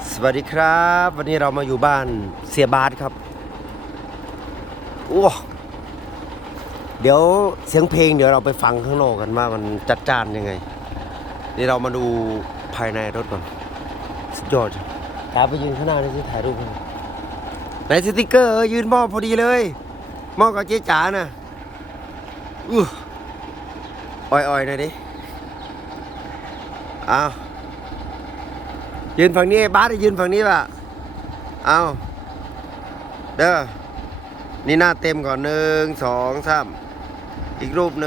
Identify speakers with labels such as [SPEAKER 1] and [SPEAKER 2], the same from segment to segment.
[SPEAKER 1] สวัสดีครับวันนี้เรามาอยู่บ้านเสียบาสครับโอ้เดี๋ยวเสียงเพลงเดี๋ยวเราไปฟังข้างนอกกันว่ามันจัดจ้านยังไงนี่เรามาดูภายในรถก่อนสุดยอดตามไปยืนข้างหน้าเลยสิถ่ายรูปกันไหนสติ๊กเกอร์ยืนมอบพอดีเลยมอบกับเจ๊จ๋าน่ะอ่อยๆหน่อยดิอ้าวยืนฝั่งนี้บาสยืนฝั่งนี้ป่ะเอาเด้อนี่หน้าเต็มก่อน1 2 3อีกรูป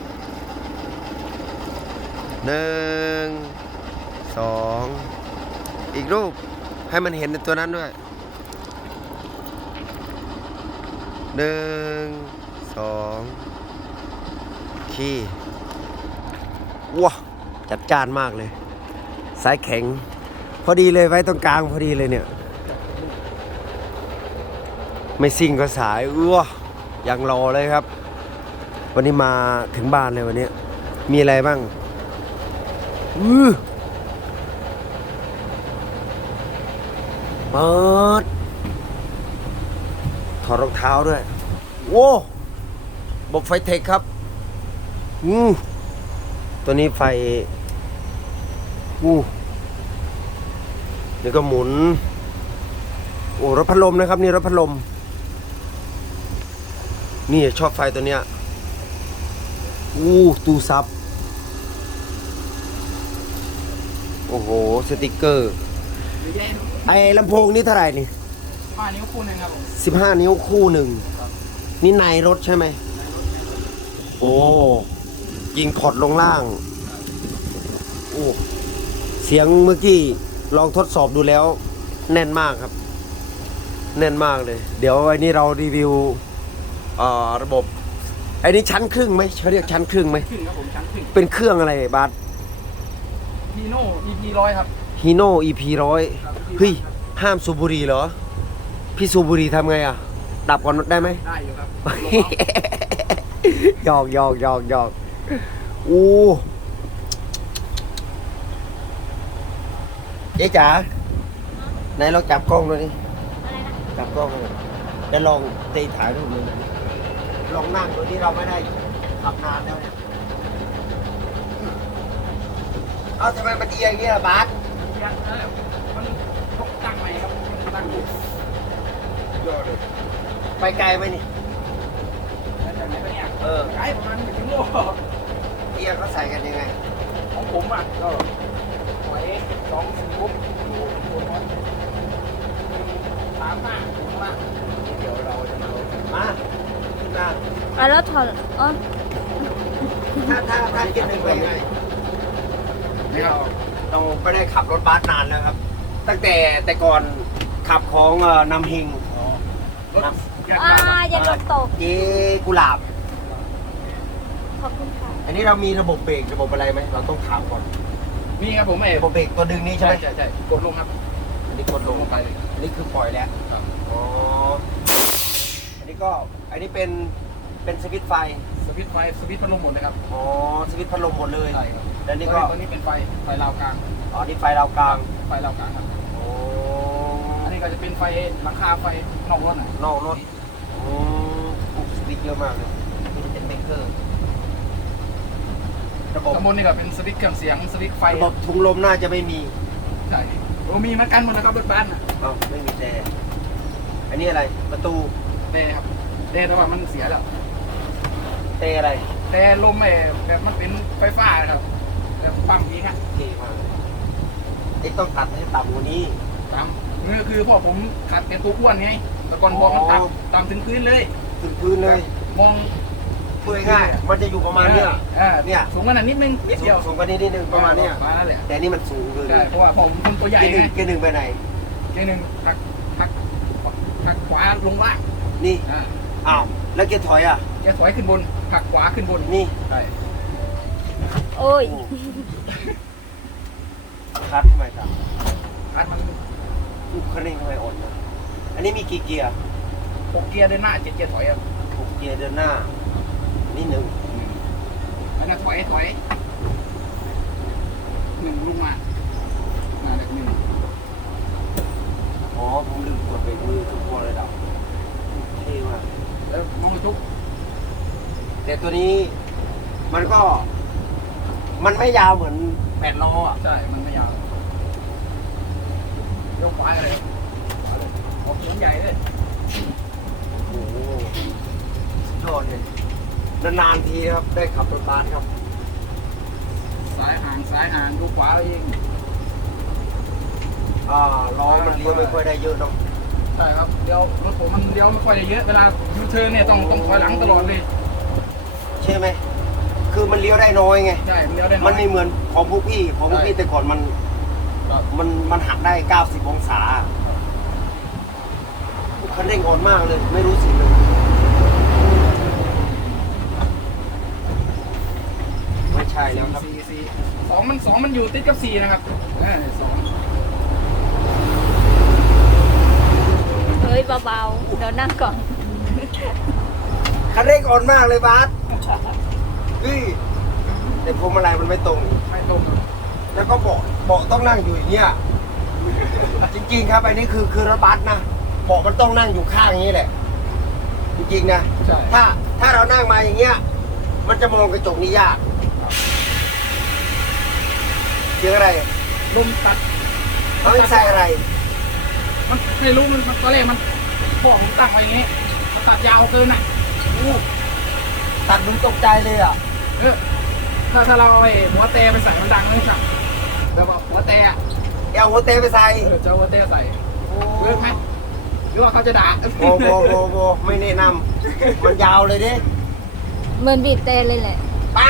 [SPEAKER 1] 1 2อีกรูปให้มันเห็นในตัวนั้นด้วย1 2ขี้ว้าจัดจ้านมากเลยสายแข็งพอดีเลยไว้ตรงกลางพอดีเลยเนี่ยไม่ซิ่งก็สายยังรอเลยครับวันนี้มาถึงบ้านเลยวันนี้มีอะไรบ้างเปิดถอดรองเท้าด้วยโว้บบไฟเทคครับตัวนี้ไฟนี่ก็หมุนโอ้รถพัดลมนะครับนี่รถพัดลมนี่ชอบไฟตัวเนี้ยตู้ซับโอ้โหสติกเกอร์ไอ้ลำโพงนี่เท่าไหร่นี่
[SPEAKER 2] 15 นิ้วคู่หนึ่งครับผม
[SPEAKER 1] 15 นิ้วคู่หนึ่งนี่ในรถใช่ไหมโอ้ยิงถอดลงล่างโอ้เสียงเมื่อกี้ลองทดสอบดูแล้วแน่นมากครับแน่นมากเลยเดี๋ยวไอ้นี่เรารีวิวระบบไอ้นี่ชั้นครึ่งไหมเขาเรียกชั้นครึ่งไหม
[SPEAKER 2] ครึ่งครับผมชั้นครึ่ง
[SPEAKER 1] เป็นเครื่องอะไรบาส
[SPEAKER 2] Hino EP100 ครับ
[SPEAKER 1] Hino EP100 เฮ้ยห้ามสูบบุหรี่เหรอพี่สูบบุหรี่ทำไงอ่ะดับก่อนได้ไหม
[SPEAKER 2] ได้อยู่ครับ
[SPEAKER 1] หยอกอู้เจ๊จ๋าไหนลองจับกล้องดูดิจับกล้องเลยจะลองตีถ่ายรูปดูลองนั่งดูที่เราไม่ได้ขับนานแล้วเนี่ยเอาทำไมมันเอียงอย่างนี้ล่ะบาส
[SPEAKER 2] มันต้องตั้งใหม่ครับตั้ง
[SPEAKER 1] ยอดเลยไปไกลไหมนี่
[SPEAKER 2] แล้วจากไหนก็เนี่ยไกลประมาณ1 กิโล
[SPEAKER 1] เอียงเขาใส่กันยังไง
[SPEAKER 2] ของผมอ่ะก็หวย2 4ปุ๊บ3 5ถูกมากเดี๋ยวเราจะมาขึ้นมา
[SPEAKER 3] แล้วถอด
[SPEAKER 1] ถ้าคิดหนึ่งไปยังไงนี่เราไม่ได้ขับรถบัสนานแล้วครับตั้งแต่ก่อนขับของนำเฮง
[SPEAKER 2] รถ
[SPEAKER 3] อย่าลงตก
[SPEAKER 1] เจ๊กุหลาบ
[SPEAKER 3] ขอบคุณค่ะ
[SPEAKER 1] อันนี้เรามีระบบเบรกระบบอะไรไหมเราต้องถามก่อน
[SPEAKER 2] มีครับผม
[SPEAKER 1] ระบบเบรกตัวดึงนี้ใช่ไหม
[SPEAKER 2] ใช่กดลงครับ
[SPEAKER 1] อันนี้กดลงไปอันนี้คือปล่อยแล้วอ๋ออันนี้เป็นสวิตช์ไฟ
[SPEAKER 2] สวิตช์พัดลมหมดเลยครับ
[SPEAKER 1] อ๋อสวิตช์พัดลมหมดเลย
[SPEAKER 2] ใช่ครับ
[SPEAKER 1] แล้วนี่ก็
[SPEAKER 2] ตัวนี้เป็นไฟราวกลาง
[SPEAKER 1] อ๋อนี่ไฟราวกลาง
[SPEAKER 2] ครับโอ้อันนี้ก็จะเป็นไฟหลังคาไฟนอกรถ
[SPEAKER 1] นอกรถสติ๊กเยอะมากเลยนี่เป็นเบรกเกอร์
[SPEAKER 2] ระบบข้างบนนี่ก็เป็นสวิตช์เครื่องเสียงสวิตช์ไฟ
[SPEAKER 1] ระบบถุงลมน่าจะไม่มี
[SPEAKER 2] ใช่มีเหมือนกันหมดนะครับรถบัสนะ
[SPEAKER 1] ไม่มีแต่อันนี้อะไรประตู
[SPEAKER 2] แต่ครับแต่ว่ามันเสียแล้ว
[SPEAKER 1] แต่อะไร
[SPEAKER 2] แต่ลมแบบมันเป็นไฟฟ้าครับแบบปั๊มนี้ครับ
[SPEAKER 1] เท่มากต้องตัดให้ต่ำกว่านี้
[SPEAKER 2] ต่ำนี่คือพอผมขัดเป็นตัวอ้วนไงแต่ก่อนมองมันต่ำถึงพื้นเลย
[SPEAKER 1] ถึงพื้นเลย
[SPEAKER 2] มอง
[SPEAKER 1] พูดง่ายมันจะอยู่ประมาณนี้
[SPEAKER 2] เนี่ยสูงขนาดนิดนึงนิดเดียว
[SPEAKER 1] สูงกว่านี้นิดนึงประมาณนี้
[SPEAKER 2] มาแล้วแหละ
[SPEAKER 1] แต่นี่มันสูงเลย
[SPEAKER 2] ใช่เพราะว่าผมเป็นตัวใหญ่ไง
[SPEAKER 1] เกณฑ์หนึ่งไปไหน
[SPEAKER 2] เกณฑ์หนึ่งหักขวาลงล่าง
[SPEAKER 1] นี่อ้าวแล้วเกียร์ถอยอ่ะ
[SPEAKER 2] เกียร์ถอยขึ้นบนหักขวาขึ้นบน
[SPEAKER 1] นี่
[SPEAKER 2] ใช่
[SPEAKER 3] โอ้ย
[SPEAKER 1] คัดทำไมครับ
[SPEAKER 2] คัดมัน
[SPEAKER 1] คันเร่งทำไมอ่อนอันนี้มีกี่เกียร์
[SPEAKER 2] 6 เกียร์เดินหน้า7 เกียร์ถอยอ่ะ
[SPEAKER 1] 6 เกียร์เดินหน้านี่
[SPEAKER 2] 1แล้วก็ถอย1ลงมาแบบ1
[SPEAKER 1] แต่ตัวนี้มันก็ มันไม่ยาวเหมือน8ล้ออ่ะ
[SPEAKER 2] ใช่ มันไม่ยาวยกขวาเลยออกเสียงใหญ่เลย
[SPEAKER 1] โอ้โหสุดยอดเลยนานๆทีครับได้ขับรถบัสครับ
[SPEAKER 2] สายห่างดูขวาเอง
[SPEAKER 1] ล้อมันเลี้ยวไม่ค่อยได้เยอะเนาะ
[SPEAKER 2] ใช่ครับเลี้ยวรถผมมันเลี้ยวไม่ค่อยได้เยอะเวลายูเทิร์นเนี่ยต้องถอยหลังตลอดเลย
[SPEAKER 1] ใช่ไหมคือมันเลี้ยวได้น้อยไง
[SPEAKER 2] ใช่มันเลี้ยวได้น้อย
[SPEAKER 1] มันไม่เหมือนของพวกพี่แต่ก่อนมัน
[SPEAKER 2] ครับ
[SPEAKER 1] มันหักได้90องศาคันเร่งอ่อนมากเลย ไม่รู้สึกเลยไม่ใช่แล้วครับ
[SPEAKER 2] สี่สองมันอยู่ติดกับสี่นะครับสอง
[SPEAKER 3] เฮ้ยเบาๆเดี๋ยวนั่งก่อน
[SPEAKER 1] คันเร่งอ่อนมากเลยบาสพี่แต่พวงมาลัยมันไม่ตรง
[SPEAKER 2] ไม่ตรงครับ
[SPEAKER 1] แล้วก็เบาะต้องนั่งอยู่อย่างเงี้ยจริงๆครับอันนี้คือรถบัสนะเบาะมันต้องนั่งอยู่ข้างอย่างนี้แหละ จริงๆนะ
[SPEAKER 2] ใช่
[SPEAKER 1] ถ้าเรานั่งมาอย่างเงี้ย มันจะมองกระจกนี่ยากเสียงอะไร
[SPEAKER 2] ลมตัด
[SPEAKER 1] เขาไม่ใส่อะไร
[SPEAKER 2] มันไม่รู้มันตอนแรกมันพ่อผมตั้งไว้อย่างงี้มันตัดยาวเกินอ่ะ
[SPEAKER 1] ตัดนุ่มตกใจเลยอ่ะ
[SPEAKER 2] ถ้าเราเอาไอ้หัวเตะไปใส่มันดังเลยครับแบบว่าหัวเตะ
[SPEAKER 1] เอาหัวเตะไปใส่
[SPEAKER 2] จะเอาหัวเตะใส่เลิกไหมหรือว่าเขาจะด่า
[SPEAKER 1] โบไม่แนะนำมันยาวเลยดิ
[SPEAKER 3] เหมือนบีบเตนเลยแหละ
[SPEAKER 1] ป้า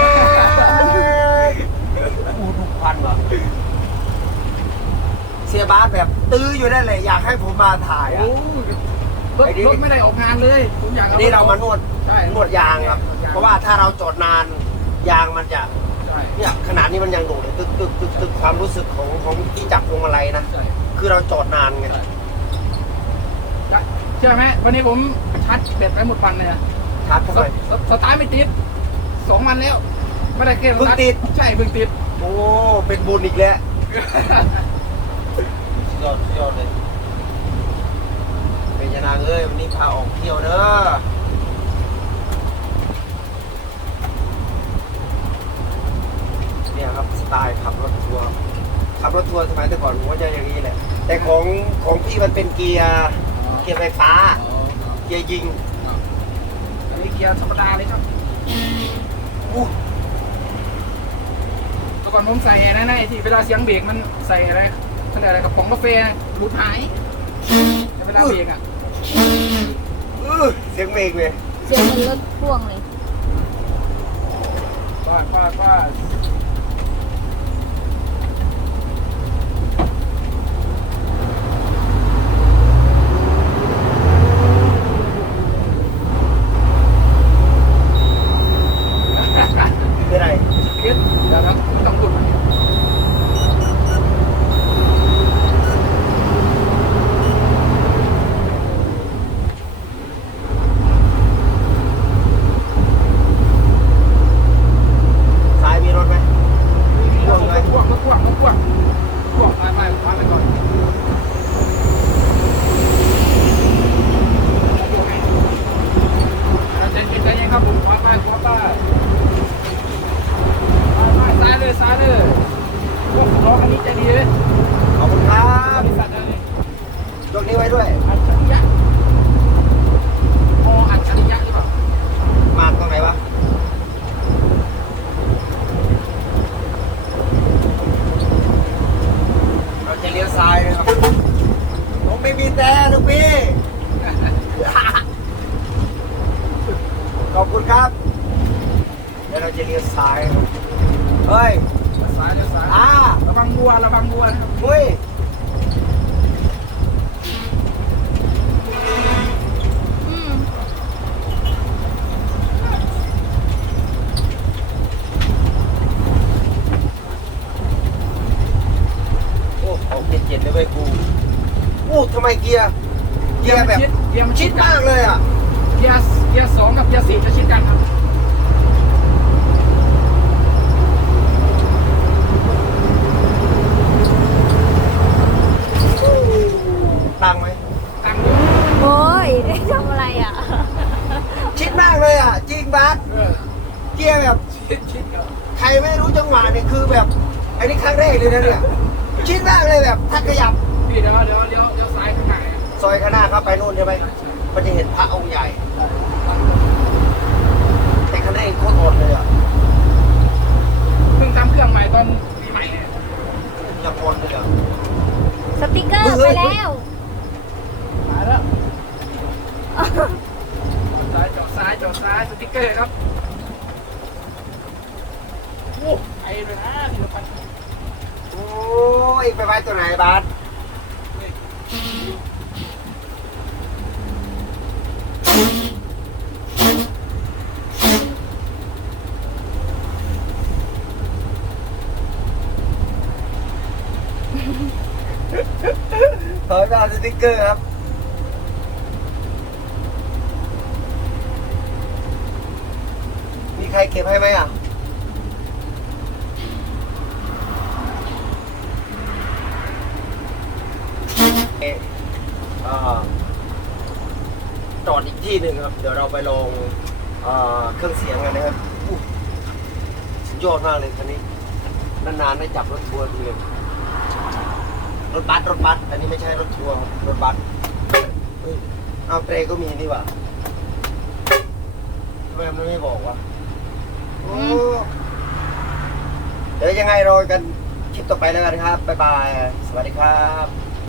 [SPEAKER 1] ดูควันว่ะเสียบาสแบบตื้ออยู่นั่นแหละอยากให้ผมมาถ่ายอ่ะ
[SPEAKER 2] รถไม่ได้ออกงานเลยผมอยาก
[SPEAKER 1] อันนี้เรามานวด
[SPEAKER 2] ใช่
[SPEAKER 1] นวดยางครับ เพราะว่าถ้าเราจอดนานยางมันจะ
[SPEAKER 2] ใช่
[SPEAKER 1] เนี่ยขนาดนี้มันยังโดดเลยตึกความรู้สึกของที่จับพวงมาลัยนะ
[SPEAKER 2] ใช่
[SPEAKER 1] คือเราจอดนานไง
[SPEAKER 2] ใช่ไหมวันนี้ผมชาร์จแบตไปหมดปันเลยนะ
[SPEAKER 1] ชาร์จเข้าไป
[SPEAKER 2] สตาร์ทไม่ติด2 วันแล้วไม่ได้เกณฑ์
[SPEAKER 1] เพิ่งติด
[SPEAKER 2] ใช่เพิ่งติด
[SPEAKER 1] โอ้เป็นบุญอีกแล้วยอดเลยเป็นยานางเอ้ยวันนี้พาออกเที่ยวเด้อเนี่ยครับสไตล์ขับรถทัวร์สมัยแต่ก่อนผมก็จะอย่างนี้แหละแต่ของพี่มันเป็นเกียร์ไฟฟ้าเกียร์ยิง
[SPEAKER 2] อันนี้เกียร์ธรรมดาเลยครับ
[SPEAKER 1] อู้
[SPEAKER 2] แต่ก่อนผมใส่นะไอ้ที่เวลาเสียงเบรกมันใส่อะไรเขาเรียกอะไรกระป๋องกาแฟหลุดหายแต่เวลาเบรกอ่ะ
[SPEAKER 1] เสียงเบรกเลย
[SPEAKER 3] เสียงเหมันรถพ่วงเลย
[SPEAKER 2] ฟาด
[SPEAKER 1] เป็นไร
[SPEAKER 2] เดี๋ยวต้องหลุด
[SPEAKER 1] สายมีรถไหม
[SPEAKER 2] พ่วงไปก่อนใจเย็นครับผมขวาไปซ้ายเลยพวกล้อคันนี้ใจดีเลย
[SPEAKER 1] ขอบคุณครับ
[SPEAKER 2] บริษัทอะไร
[SPEAKER 1] ยกนี้ไว้ด้วย
[SPEAKER 2] อัจฉริยะอัจฉริยะหรือเปล่า
[SPEAKER 1] มาตรงไหนวะเราจะเลี้ยวซ้ายนะครับผมไม่มีแต่ลูกพี่ ขอบคุณครับเดี๋ยวเราจะเลี้ยวซ้ายครับเฮ้ย
[SPEAKER 2] ซ้ายเลยซ้าย ระวังบัวนะครับ
[SPEAKER 1] เฮ้ย
[SPEAKER 3] อืม
[SPEAKER 1] โอ้ออกเจ็ดเลยเว้ยกูโอ้ทำไมเกียร์แบบ
[SPEAKER 2] เกียร์มัน
[SPEAKER 1] ชิดมากเลยอ่ะ
[SPEAKER 2] เกียร์2กับเกียร์4จะชิดกันครับ
[SPEAKER 1] ตังไหม
[SPEAKER 2] ตั้งอยู่
[SPEAKER 3] โอ้ยได้ทำอะไรอ่ะ
[SPEAKER 1] ชิดมากเลยอ่ะ จริงบัสเกียร์แบบ
[SPEAKER 2] ชิดกับ
[SPEAKER 1] ใครไม่รู้จังหวะเนี่ยคือแบบอันนี้ครั้งแรกเลยนะเนี่ยชิดมากเลยแบบถ้าขยับ
[SPEAKER 2] พี่เดี๋ยวซ้ายข้างหน้า
[SPEAKER 1] ซอยข้างหน้าครับไปนู่นใช่ไหมมันจะเห็นพระองค์ใหญ่แต่ข้างหน้าเองโคตรอดเลยอ่ะ
[SPEAKER 2] เพิ่งทำเครื่องใหม่ตอนปีใหม่เนี่ย
[SPEAKER 1] จะพอนเลยอ่ะ
[SPEAKER 3] สติกเกอร์ไปแล้ว
[SPEAKER 2] มาแล้วจอดซ้ายสติ๊กเกอร์ครับโอ้ไอ้เลยนะธีรพันธ์
[SPEAKER 1] โอ้ยไปไว้ตัวไหนบาสขอเอาสติ๊กเกอร์ครับ มีใครเก็บให้ไหมอ่ะ จอดอีกที่หนึ่งครับ เดี๋ยวเราไปลองเครื่องเสียงกันนะครับอู้สุดยอดมากเลยคันนี้นานๆได้จับรถทัวร์ทีเลยรถบัสอันนี้ไม่ใช่รถทัวร์ครับรถบัสเฮ้ยเอาเตรก็มีนี่หว่าทำไมมันไม่บอกวะโอ้เดี๋ยวยังไงรอกันคลิปต่อไปแล้วกันครับบ๊ายบายสวัสดีครับ